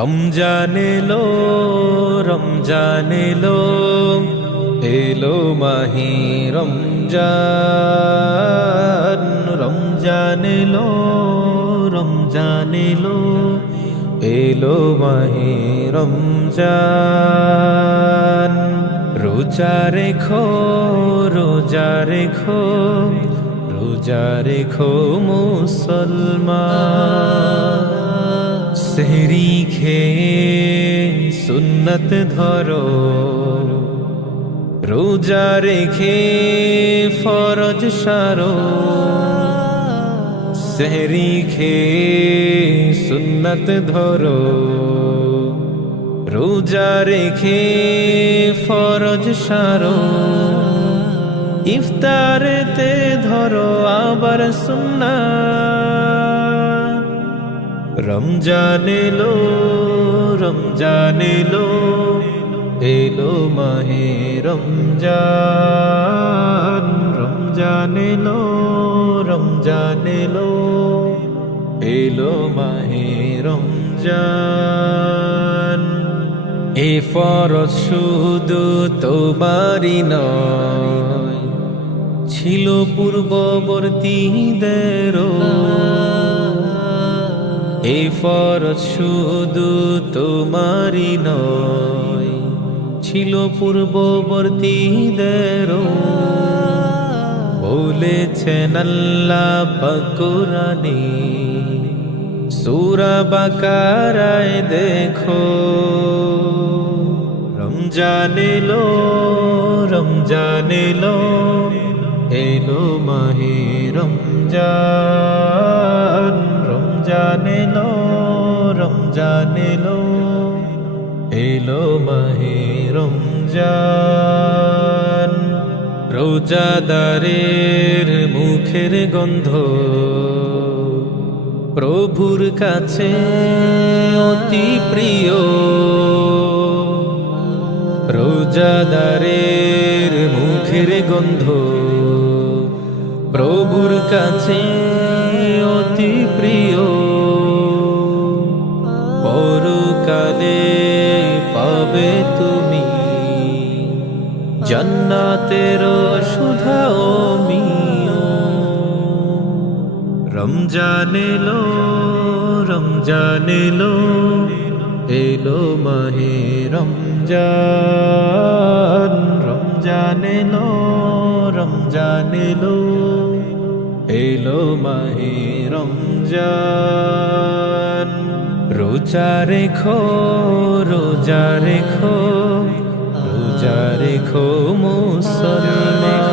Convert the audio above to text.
রমজান এলো এলো মাহি রমজান রমজান এলো এলো এলো মাহি রমজান রোজা রেখো রোজা রেখো রোজা রেখো মুসলমান সেহরি খেয়ে সুন্নত ধরো রোজা রেখে ফরজ সারো সেহরি খেয়ে সুন্নত ধরো রোজা রেখে ফরজ সারো ইফতারেতে ধরো আবার সুন্না রমজান এলো রমজান এলো এলো মাহে রমজান রমজান এলো রমজান এলো এলো মাহে রমজান এ ফর শুধু তোমারই নয় ছিল দেরো এ ফরজ শুধু তোমারই নয় ছিল পূর্ববর্তীদের বলেছেন আল্লাহ পাকুরানি সুরা বাকারায় দেখো রমজান এলো রমজান এলো এলো মাহে রমজান রমজান এলো এলো মাহে রমজান রোজাদারের মুখের গন্ধ প্রভুর কাছে অতি প্রিয় রোজাদারের মুখের গন্ধ প্রভুর কাছে জন্নাতের সুধা ও মিও রমজান এলো রমজান এলো এলো মাহে রমজান রমজান এলো রমজান এলো এলো মাহে রমজান রোজা রেখো রোজা রেখো রোজা রেখো মুসলমান